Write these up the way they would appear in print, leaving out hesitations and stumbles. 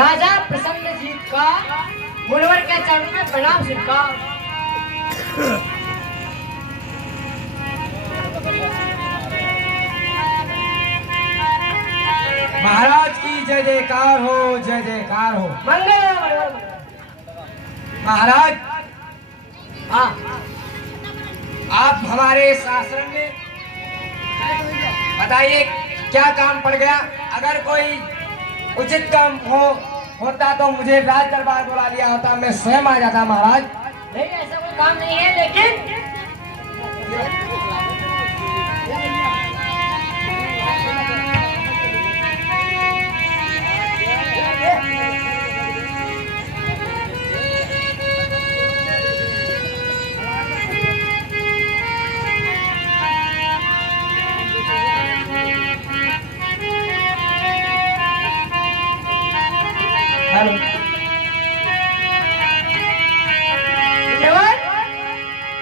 राजा प्रसन्नजीत का मुनवर के चरणों में प्रणाम स्वीकार। महाराज की जय जयकार हो, जय जयकार हो। मंगल महाराज हाँ, आप हमारे शासन में बताइए क्या काम पड़ गया। अगर कोई उचित काम होता तो मुझे राज दरबार बुला लिया होता, मैं स्वयं आ जाता। महाराज नहीं ऐसा कोई काम नहीं है, लेकिन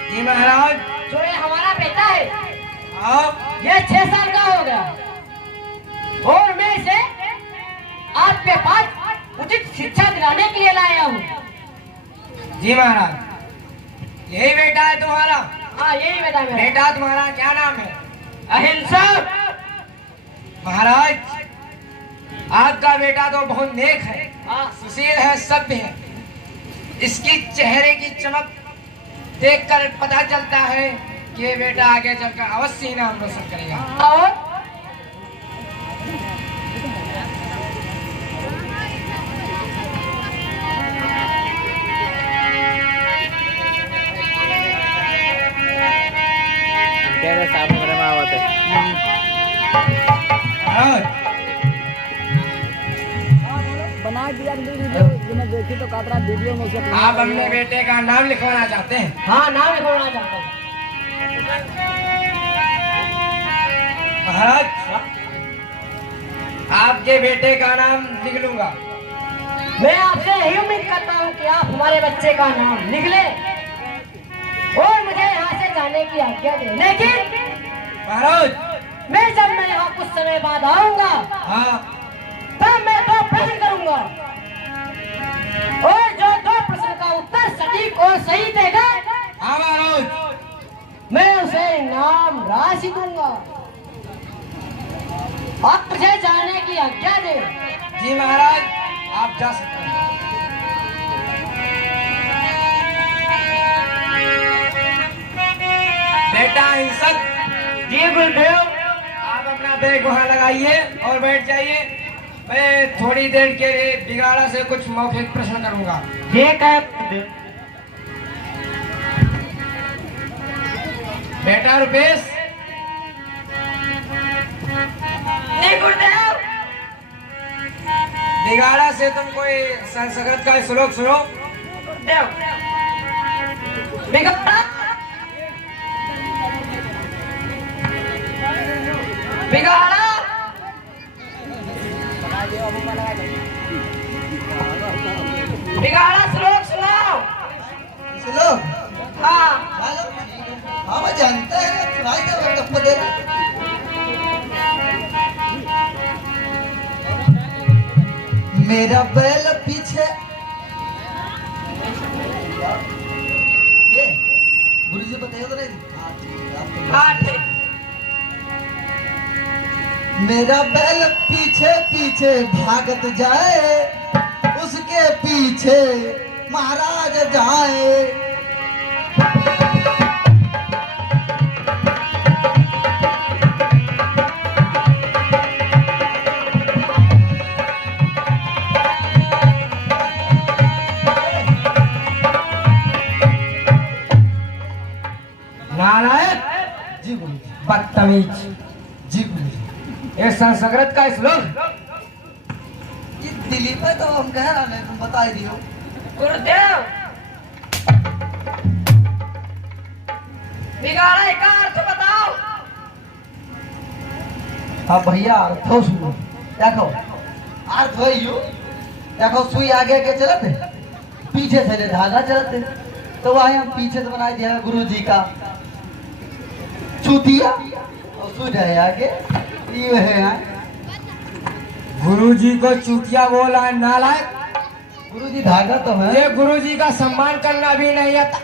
जी महाराज, जो ये हमारा बेटा है आप ये 6 साल का हो गया और मैं इसे आपके पास उचित शिक्षा दिलाने के लिए लाया हूँ। जी महाराज, यही बेटा है तुम्हारा? हाँ यही बेटा मेरा। बेटा तुम्हारा क्या नाम है? अहिंसा। महाराज आपका बेटा तो बहुत नेक है, हाँ सुशील है, सभ्य है। इसकी चेहरे की चमक देखकर पता चलता है कि ये बेटा आगे चलकर अवश्य ही नाम रोशन करेगा। और बना दिया वीडियो मैं देखी तो कातरा वीडियो में उसे आप अपने बेटे का नाम लिखवाना चाहते हैं? हाँ नाम लिखवाना चाहता हूँ। महाराज आपके बेटे का नाम लिख लूंगा। मैं आपसे यही उम्मीद करता हूँ कि आप हमारे बच्चे का नाम लिख ले और मुझे यहाँ से जाने की आज्ञा दे। लेकिन महाराज जब मैं यहाँ कुछ समय बाद आऊंगा हाँ, तब मैं 2 प्रश्न करूंगा और जो 2 प्रश्न का उत्तर सटीक और सही देगा हाँ महाराज, मैं उसे इनाम राशि दूंगा। आप मुझे जाने की आज्ञा दे। जी महाराज आप जा सकते हैं। बेटा हिंसक, जी गुरुदेव। आप अपना बैग वहाँ लगाइए और बैठ जाइए। मैं थोड़ी देर के लिए बिगाड़ा से कुछ मौखिक प्रश्न करूंगा। ठीक है बेटा रुपेश, गुरुदेव। बिगाड़ा से तुम कोई संस्कृत का श्लोक सुनो। गुरुदेव बिगाड़ा बिगाड़ा बिगाड़ा श्लोक सुनाओ। श्लोक? हाँ हाँ मैं जानते हैं, सुनाई दो तब दे। मेरा बैल पीछे गुरु जी बताइए तो नहीं। हाँ ठीक। मेरा बैल पीछे पीछे भागत जाए, उसके पीछे महाराज जाए। नालायक, जी गुरु जी। बदतमीज, जी गुरु जी। ये संस्कृत का श्लोक। ये दिल्ली पे तो हम कह रहे हैं, तुम बता ही दियो। गुरुदेव बिगाड़ा का अर्थ बताओ। हाँ भैया अर्थ सुनो। देखो अर्थ है यू, देखो सुई आगे के चलते पीछे से धागा चलते, तो वही हम पीछे से बनाए दिया गुरु जी का चूतिया और सुई है आगे ये है। गुरुजी को चूतिया बोला है, नालायक। गुरुजी धागा तो है। ये गुरुजी का सम्मान करना भी नहीं आता।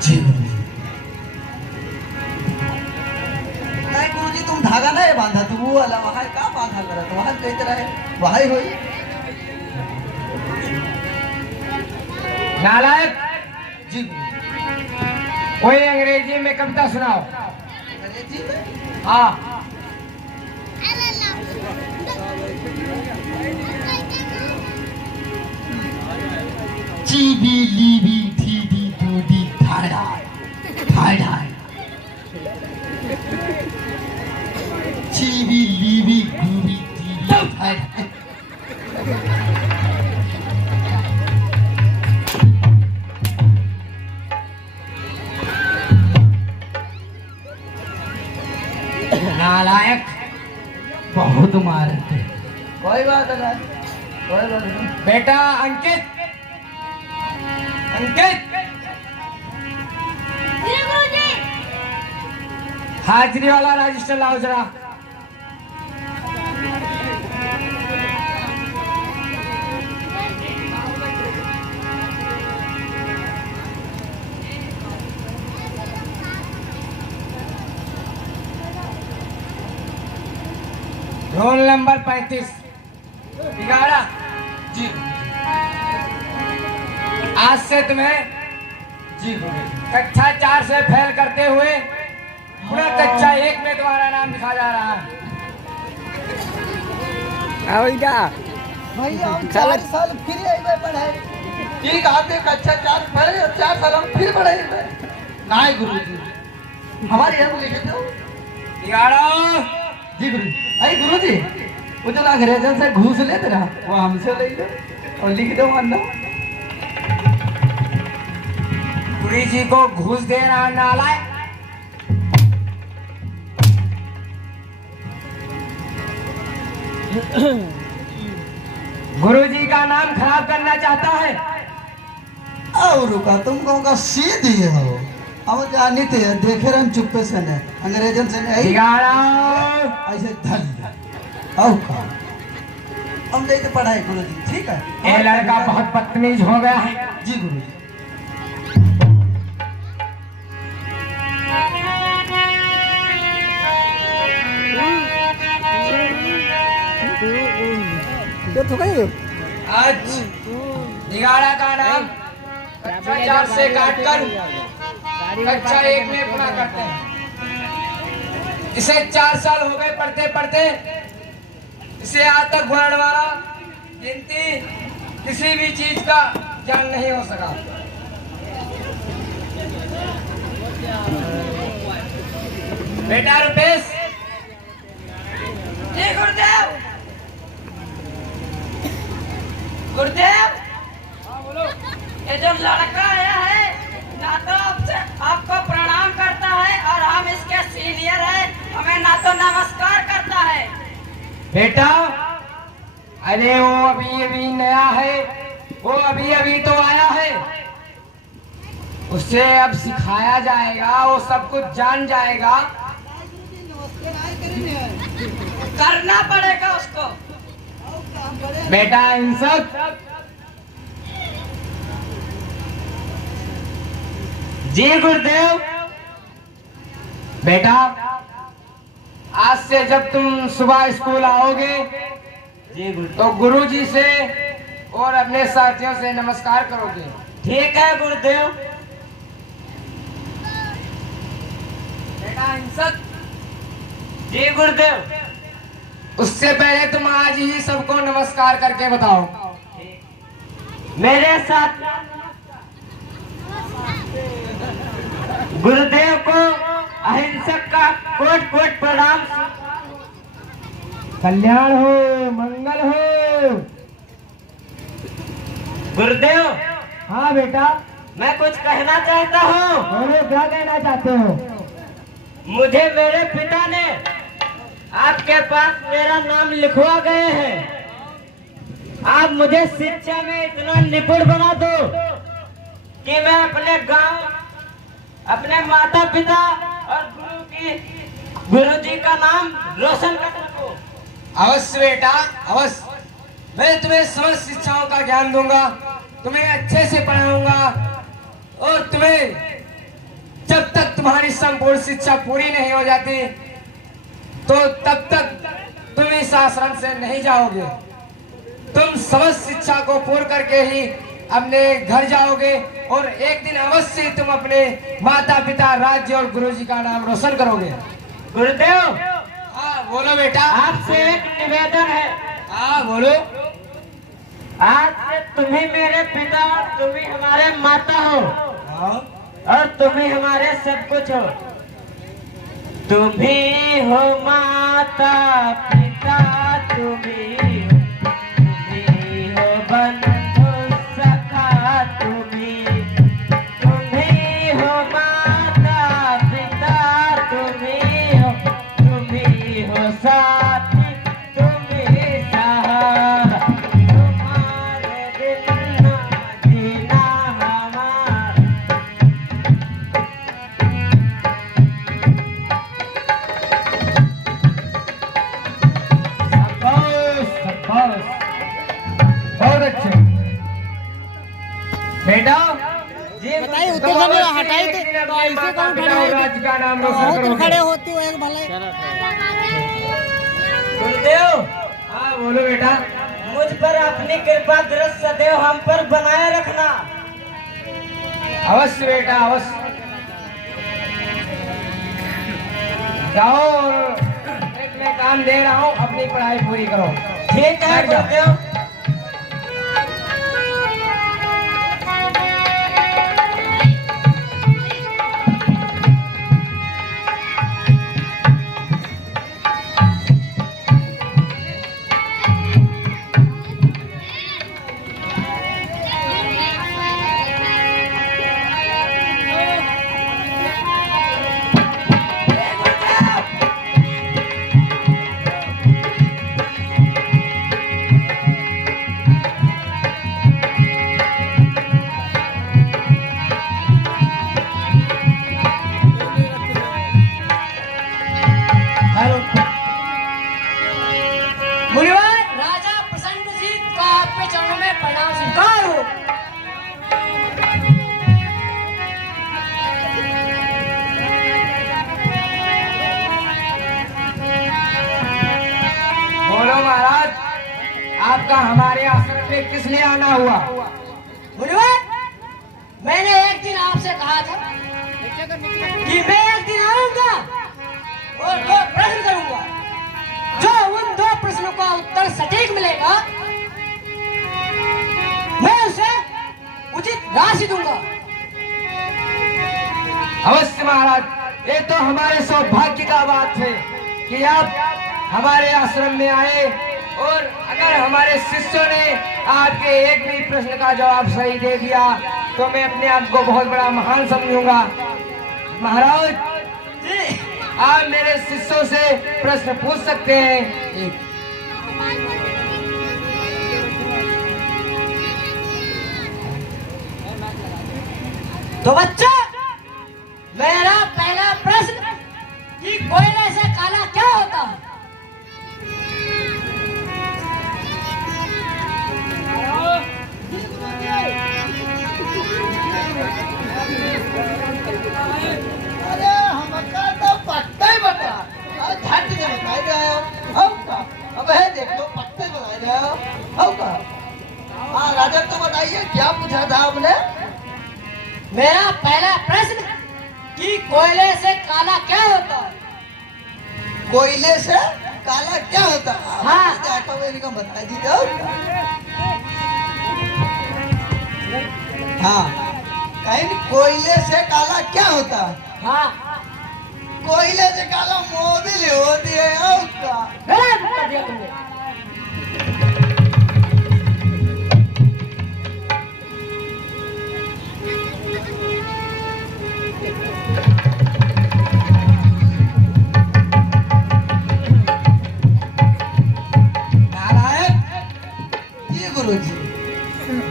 जी गुरुजी। नहीं गुरुजी तुम धागा नहीं बांधा, तू वो वाला वहाँ का बांधा करा, तो वहाँ कई तरह है, वहाँ ही होई। नालायक। जी गुरुजी। कोई अंग्रेजी में कविता सुनाओ। अंग्रेजी में? हाँ। Chibi Libby थीबी दूडी धाड़ा धाड़ा। Chibi Libby गुबी थीबी धाड़ा। नालायक। बहुत मारते। कोई बात नहीं, कोई बात नहीं। बेटा अंकित, अंकित हाजिरी वाला रजिस्टर लाओ जरा। Roll number 35 11। जी आज से तुम्हें जी गुरुजी। कक्षा 4 से फेल करते हुए पुनः कक्षा 1 में तुम्हारा नाम लिखा जा रहा है। भैया हम 4 साल फिर आए पढ़ाई। ठीक आते कक्षा 4 पढ़े और 4 साल हम फिर पढ़ाई। नहीं गुरुजी, हमारे यहाँ लिखे दो। 11। जी गुरुजी। अरे गुरुजी, वो जो अंग्रेजन से घूस लेते ना, वो हमसे ले लो और लिख दो अंदर। गुरु जी को घूस दे रहा नालायक। गुरु जी का नाम खराब करना चाहता है। और रुका तुम कहो का सीधी हो, हम जानी थे देखे रन चुप्पे से ने अंग्रेजन से नहीं 11। ऐसे धल आओ का हम देते पढ़ाई गुरुजी। ठीक है, ये लड़का बहुत बदतमीज हो गया है। जी गुरुजी। आज निगाड़ा का नाम कक्षा 4 से काटकर कक्षा 1 में पूरा करते हैं। इसे 4 साल हो गए पढ़ते पढ़ते। इसे आज तक वर्णमाला, गिनती, किसी भी चीज का ज्ञान नहीं हो सका। बेटा रुपेश। जी गुरुदेव। गुरुदेव। हाँ बोलो। ये जो लड़का आया है ना तो आपसे आपको प्रणाम करता है और हम इसके सीनियर हैं, हमें ना तो नमस्कार करता है। बेटा अरे वो अभी अभी नया है, वो अभी अभी तो आया है। उसे अब सिखाया जाएगा, वो सब कुछ जान जाएगा। करना पड़ेगा उसको। बेटा इन सब जी गुरुदेव। बेटा आज से जब तुम सुबह स्कूल आओगे तो गुरुजी से और अपने साथियों से नमस्कार करोगे। ठीक है गुरुदेव। बेटा इन सब जी गुरुदेव। उससे पहले तुम आज ही सबको नमस्कार करके बताओ। मेरे साथ गुरुदेव को अहिंसक का कोट कोट प्रणाम। कल्याण हो, मंगल हो। गुरुदेव। हाँ बेटा। मैं कुछ कहना चाहता हूँ। बोलो, क्या कहना चाहते हो? मुझे मेरे पिता ने आपके पास मेरा नाम लिखवा गए हैं। आप मुझे शिक्षा में इतना निपुण बना दो कि मैं अपने गांव, अपने माता पिता और गुरु जी का नाम रोशन कर सकूं। अवश्य बेटा, अवश्य। मैं तुम्हें समस्त शिक्षाओं का ज्ञान दूंगा, तुम्हें अच्छे से पढ़ाऊंगा और तुम्हें जब तक तुम्हारी संपूर्ण शिक्षा पूरी नहीं हो जाती तो तब तक तुम इस आश्रम से नहीं जाओगे। तुम समस्त शिक्षा को पूर्ण करके ही अपने घर जाओगे और एक दिन अवश्य तुम अपने माता पिता, राज्य और गुरुजी का नाम रोशन करोगे। गुरुदेव, हाँ बोलो बेटा। आपसे एक निवेदन है। हाँ बोलो। आज से तुम ही मेरे पिता और तुम ही हमारे माता हो हाँ। और तुम ही हमारे सब कुछ हो। तुम ही हो माता पिता, तुम ही हो बंधु सखा, तुम ही हो माता पिता, तुम ही हो साथी, तुम ही सहारा, तुम्हारे बिना जीना हमारा। बहुत अच्छे बेटा। बताइए उतने खड़े हटाई तो ऐसे कौन खड़े राज्य का नाम रोशन बहुत करोगे। खड़े होते हो एक भले। गुरुदेव, हाँ बोलो बेटा। मुझ पर अपनी कृपा दृष्टि सदैव हम पर बनाए रखना। अवश्य बेटा, अवश्य। जाओ और एक मैं काम दे रहा हूँ, अपनी पढ़ाई पूरी करो। ठीक है गुरुदेव। राजा प्रसन्नजीत का आपके चरणों में प्रणाम स्वीकार हो। बोलो महाराज, आपका हमारे आश्रम में किस लिए आना हुआ? मुनिवर, मैंने एक दिन आपसे कहा था कि मैं एक दिन आऊंगा और 2 प्रश्न करूंगा। जो उन 2 प्रश्नों का उत्तर सटीक मिलेगा मैं उसे उचित राशि दूंगा। अवश्य महाराज, ये तो हमारे सौभाग्य का बात है कि आप हमारे आश्रम में आए और अगर हमारे शिष्यों ने आपके एक भी प्रश्न का जवाब सही दे दिया तो मैं अपने आप को बहुत बड़ा महान समझूंगा। महाराज, आप मेरे शिष्यों से प्रश्न पूछ सकते हैं। तो बच्चा, मेरा पहला प्रश्न कि कोयले से काला क्या होता है? अरे हमका तो पत्ता ही बता। झट से बताई गया हम का। अब है देख लो, पत्ते बताई गया हम का। हाँ राजा, तो बताइए क्या पूछा था आपने? मेरा पहला प्रश्न कि कोयले से काला क्या होता है? कोयले से काला क्या होता है? हाँ। तो बता दीजिए। हाँ, कहीं कोयले से काला क्या होता है? हाँ, कोयले से काला मोबिल होती है और का। गलत उत्तर दिया तुमने।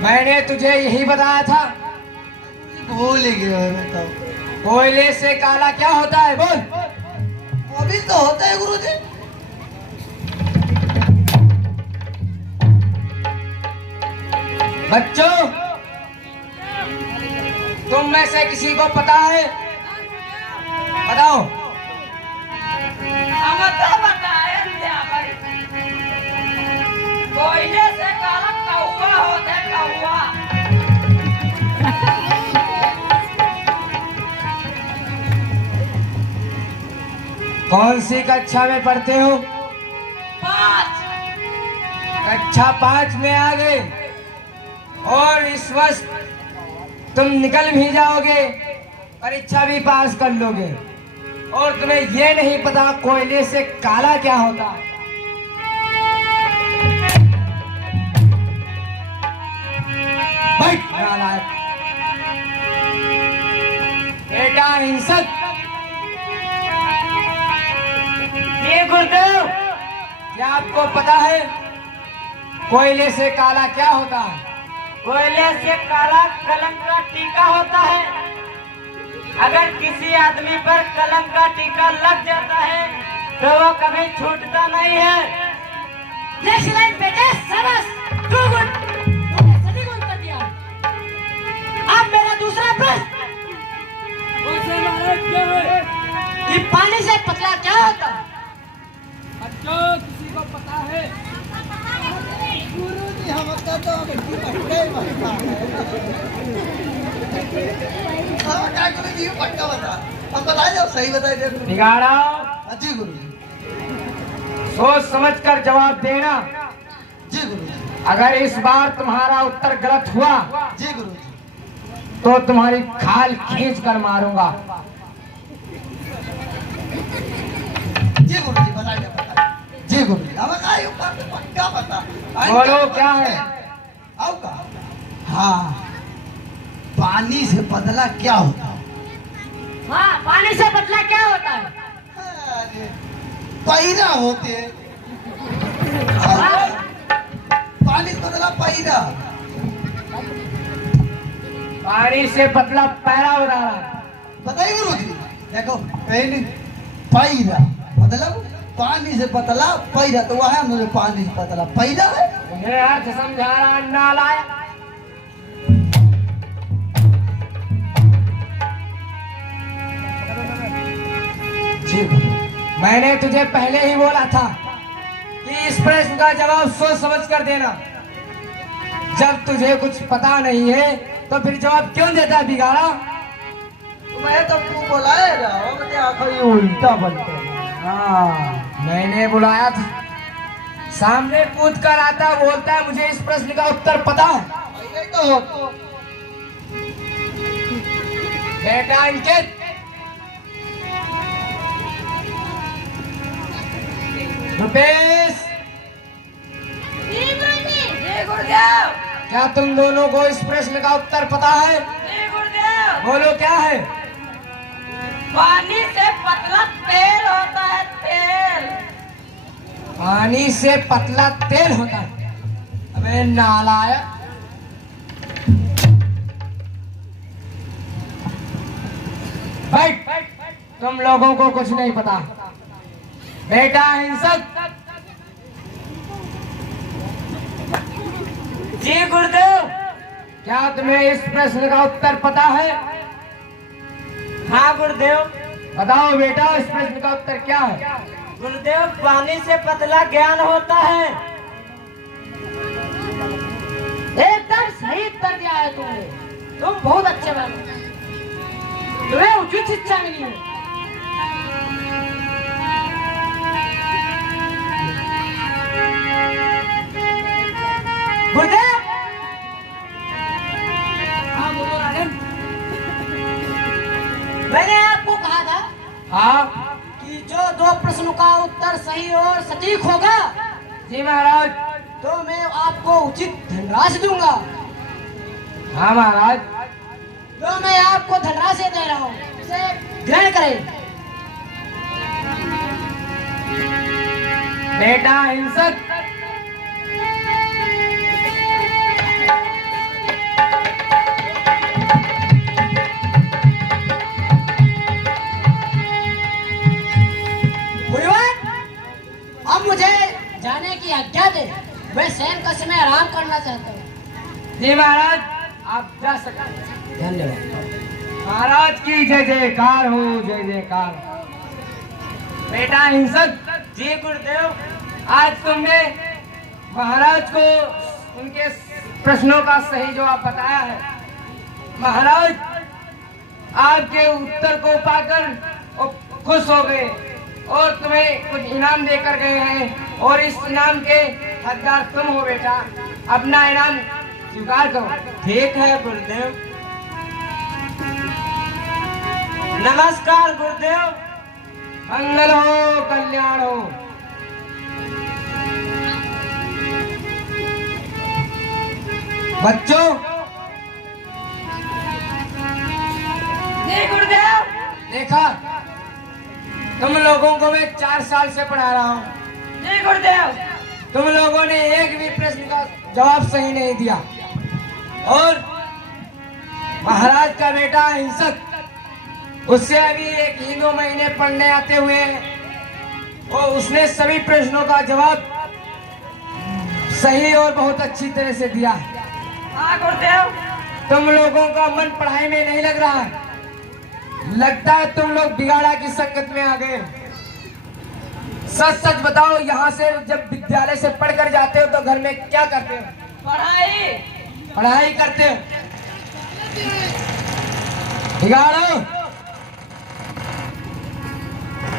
मैंने तुझे यही बताया था भूल ही गया मैं तो। कोयले से काला क्या होता है बोल। वो भी तो होता है गुरुजी। बच्चों, तुम में से किसी को पता है? बताओ। हम तो बताए क्या भाई, कोयले से काला कौवा होता है, कौवा। कौन सी कक्षा में पढ़ते हो? 5। कक्षा 5 में आ गए और इस वर्ष तुम निकल भी जाओगे, परीक्षा भी पास कर लोगे और तुम्हें ये नहीं पता कोयले से काला क्या होता है। बैठ नालायक। बेटा हिंसक। ये गुरुदेव, क्या आपको पता है कोयले से काला क्या होता है? कोयले से काला कलंक का टीका होता है। अगर किसी आदमी पर कलंक का टीका लग जाता है तो वो कभी छूटता नहीं है। एक्सीलेंट बेटे, शाबाश, टू गुड, तूने सही उत्तर दिया। अब मेरा दूसरा प्रश्न, कि पानी से पतला क्या होता है? किसी को पता है? गुरुजी हमका तो अभी पक्का ही पता है। हाँ क्या गुरुजी पक्का बता, हम बताए जब सही बताए थे। बिगाड़ा, जी गुरुजी। सोच समझ कर जवाब देना। जी गुरुजी। अगर इस बार तुम्हारा उत्तर गलत हुआ जी गुरुजी। तो तुम्हारी खाल खींच कर मारूंगा। जी गुरुजी बताइए बताइए। जी गुरुजी हमें का ये बात पक्का पता। बोलो क्या है? आओ का। हाँ, पानी से पतला क्या होता है? हाँ, पानी से पतला क्या होता है? अरे, पैरा होते हैं। पानी से पतला पैरा। पानी से पतला पैरा बता रहा है। बताइए गुरुजी। देखो कहीं नहीं, पैरा मतलब पानी से पतला पैरा, तो वह है मुझे पानी से पतला पैरा है। तुम्हें अर्थ समझा रहा नालायक। जी मैंने तुझे पहले ही बोला था कि इस प्रश्न का जवाब सोच समझ कर देना। जब तुझे कुछ पता नहीं है तो फिर जवाब क्यों देता है बिगाड़ा? मैं तो तू बुलाए रहा हूँ, मुझे आंखों ये उल्टा बनता है। हाँ, मैंने बुलाया था। सामने कूद कर आता बोलता है मुझे इस प्रश्न का उत्तर पता है। पहले तो हो बेटा अंकित, रुपेश, जी गुरुदेव। क्या तुम दोनों को इस प्रश्न का उत्तर पता है? जी गुरुदेव। बोलो क्या है? पानी से पतला तेल होता है, तेल। पानी से पतला तेल होता है। अबे नालायक। बैठ, तुम लोगों को कुछ नहीं पता। बेटा हिंसक। जी गुरुदेव। क्या तुम्हें इस प्रश्न का उत्तर पता है? हाँ गुरुदेव। बताओ बेटा, इस प्रश्न का उत्तर क्या है? गुरुदेव, पानी से पतला ज्ञान होता है। एकदम सही उत्तर दिया है तुमने। तुम बहुत अच्छे बनो, तुम्हें उचित शिक्षा मिली है। गुरुदेव, हाँ बोलो राजन। मैंने आपको कहा था हाँ कि जो 2 प्रश्नों का उत्तर सही और सटीक होगा जी महाराज। तो मैं आपको उचित धनराशि दूंगा। हाँ महाराज। तो मैं आपको धनराशि दे रहा हूँ, इसे ग्रहण करें। बेटा हिंसक, शयन कक्ष में आराम करना चाहता हूँ। जी महाराज, आप जा सकते हैं। धन्यवाद महाराज की जय जयकार हो, जय जयकार। बेटा हिंसक। जी गुरुदेव। आज तुमने महाराज को उनके प्रश्नों का सही जवाब बताया है। महाराज आपके उत्तर को पाकर वो खुश हो गए और तुम्हें कुछ इनाम देकर गए हैं, और इस इनाम के हकदार तुम हो बेटा। अपना इनाम स्वीकार करो। ठीक है गुरुदेव। नमस्कार गुरुदेव। मंगल हो, कल्याण हो। बच्चों, जी गुरुदेव। देखा, तुम लोगों को मैं 4 साल से पढ़ा रहा हूँ। जी गुरुदेव। तुम लोगों ने एक भी प्रश्न का जवाब सही नहीं दिया, और महाराज का बेटा हिंसक, उससे अभी 1 महीने पढ़ने आते हुए हैं, और उसने सभी प्रश्नों का जवाब सही और बहुत अच्छी तरह से दिया है। हाँ गुरुदेव। तुम लोगों का मन पढ़ाई में नहीं लग रहा है। लगता है तुम लोग बिगाड़ा की संगत में आ गए। सच सच बताओ, यहाँ से जब विद्यालय से पढ़कर जाते हो तो घर में क्या करते हो? पढ़ाई। पढ़ाई करते हो। बिगाड़ो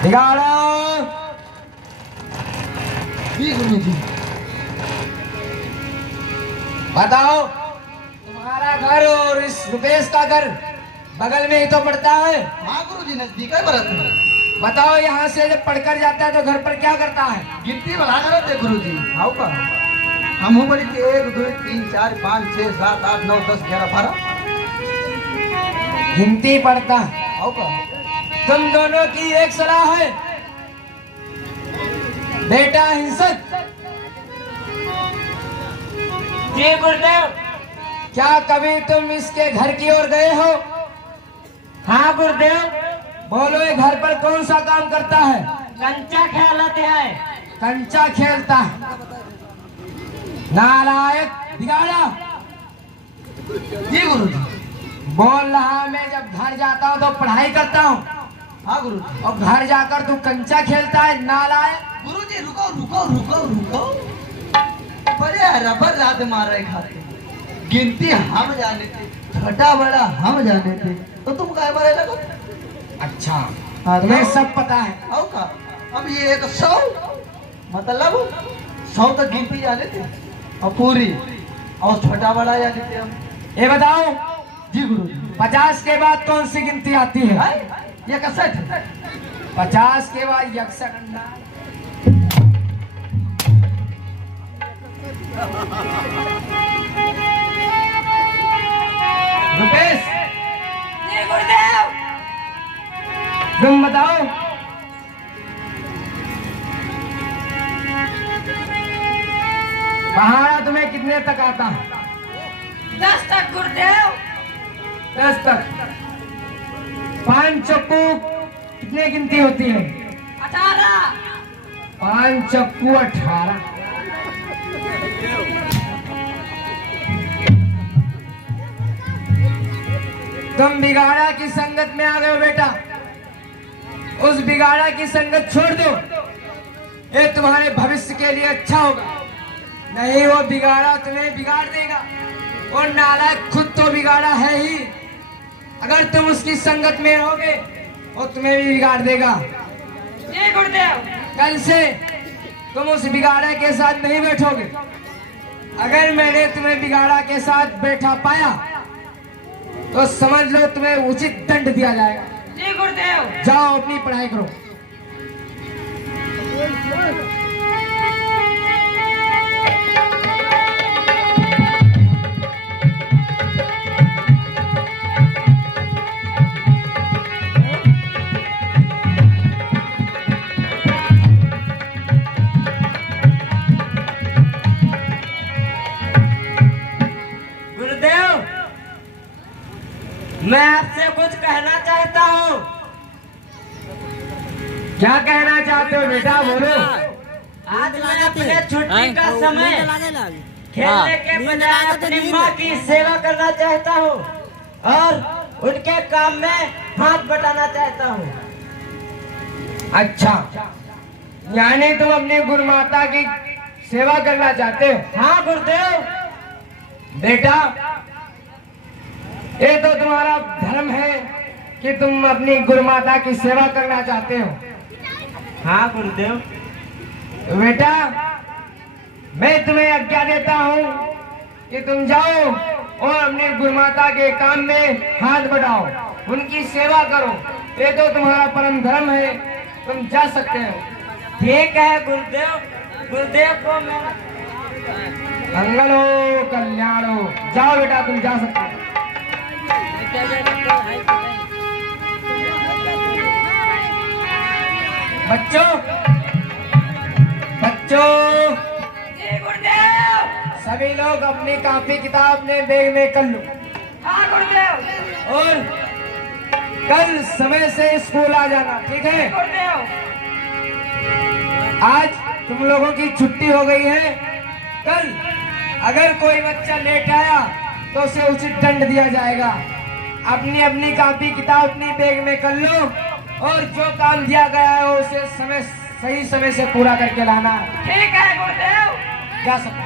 बिगाड़ो। जी गुरुजी। बताओ, तुम्हारा घर और इस रुपेश का घर बगल में ही तो पड़ता है। हाँ गुरुजी, नजदीक है बरत में। बताओ, यहाँ से जब पढ़कर जाता है तो घर पर क्या करता है? गिनती बढ़ा कर थे गुरुजी। हाउ का हम हो बड़ी 1 2 3 4 5 6 7 8 9 10 11 12 गिनती पढ़ता है। हाउ का तुम दोनों की एक सलाह है, बेटा हिंसक। जी गुरुदेव। क्या कभी तुम इसके घर की ओर गए हो? हाँ गुरुदेव। बोलो, ये घर पर कौन सा काम करता है? कंचा खेलते हैं। कंचा खेलता है। नालायक, बिगाड़ा। जी गुरुजी। बोल रहा, मैं जब घर जाता हूँ तो पढ़ाई करता हूँ, हाँ गुरुजी। और घर जाकर तू कंचा खेलता है, नालायक। गुरुजी रुको रुको रुको रुको, बड़े रबर रात मार रहे खाते। गिनती हम जाने थे, छोटा बड़ा हम जाने थे, तो तुम काय मारे लगो? अच्छा, हाँ, तुम्हें तो? सब पता है। आओ का अब ये 100 मतलब 100 तक गिनती जाने थे, और पूरी और छोटा बड़ा जाने थे हम। ये बताओ, जी गुरुजी। 50 के बाद कौन सी गिनती आती है? हाय, ये 61। 50 के बाद 61। रुपेश, जी गुरुदेव। तुम बताओ, पहाड़ा तुम्हें कितने तक आता है? 10 तक गुरुदेव। 10 तक। 5 चक्कू कितने गिनती होती है? 18। 5 चक्कू 18। तुम बिगाड़ा की संगत में आ गए हो बेटा। उस बिगाड़ा की संगत छोड़ दो, ये तुम्हारे भविष्य के लिए अच्छा होगा। नहीं, वो बिगाड़ा तुम्हें बिगाड़ देगा, और नालायक खुद तो बिगाड़ा है ही। अगर तुम उसकी संगत में रहोगे, वो तुम्हें भी बिगाड़ देगा। जी गुरुदेव। कल से तुम उस बिगाड़ा के साथ नहीं बैठोगे। अगर मैंने तुम्हें बिगाड़ा के साथ बैठा पाया तो समझ लो तुम्हें उचित दंड दिया जाएगा। जी गुरुदेव। जाओ, अपनी पढ़ाई करो। गुरुदेव, मैं आपसे कुछ कहना चाहता हूँ। क्या कहना चाहते हो बेटा, बोलो। आज मैं अपने छुट्टी का समय खेलने हाँ। के बजाय अपनी माँ की सेवा करना चाहता हूँ और उनके काम में हाथ बटाना चाहता हूँ। अच्छा, यानी तुम अपनी गुरु माता की सेवा करना चाहते हो? हाँ गुरुदेव। बेटा, ये तो तुम्हारा धर्म है कि तुम अपनी गुरु माता की सेवा करना चाहते हो। हाँ गुरुदेव। तो बेटा, मैं तुम्हें आज्ञा देता हूँ कि तुम जाओ और अपनी गुरु माता के काम में हाथ बढ़ाओ, उनकी सेवा करो। ये तो तुम्हारा परम धर्म है, तुम जा सकते हो। ठीक है गुरुदेव। गुरुदेव को मैं मंगल हो, कल्याण हो। जाओ बेटा, तुम जा सकते हो। बच्चों, जी गुरुदेव। सभी लोग अपनी कॉपी किताब अपने बैग में कर लो हाँ गुरुदेव। और कल समय से स्कूल आ जाना, ठीक है? गुरुदेव। आज तुम लोगों की छुट्टी हो गई है। कल अगर कोई बच्चा लेट आया तो उसे उचित दंड दिया जाएगा। अपनी अपनी कॉपी किताब अपनी बैग में कर लो और जो काम दिया गया है उसे सही समय से पूरा करके लाना। ठीक है गुरुदेव। जा सकते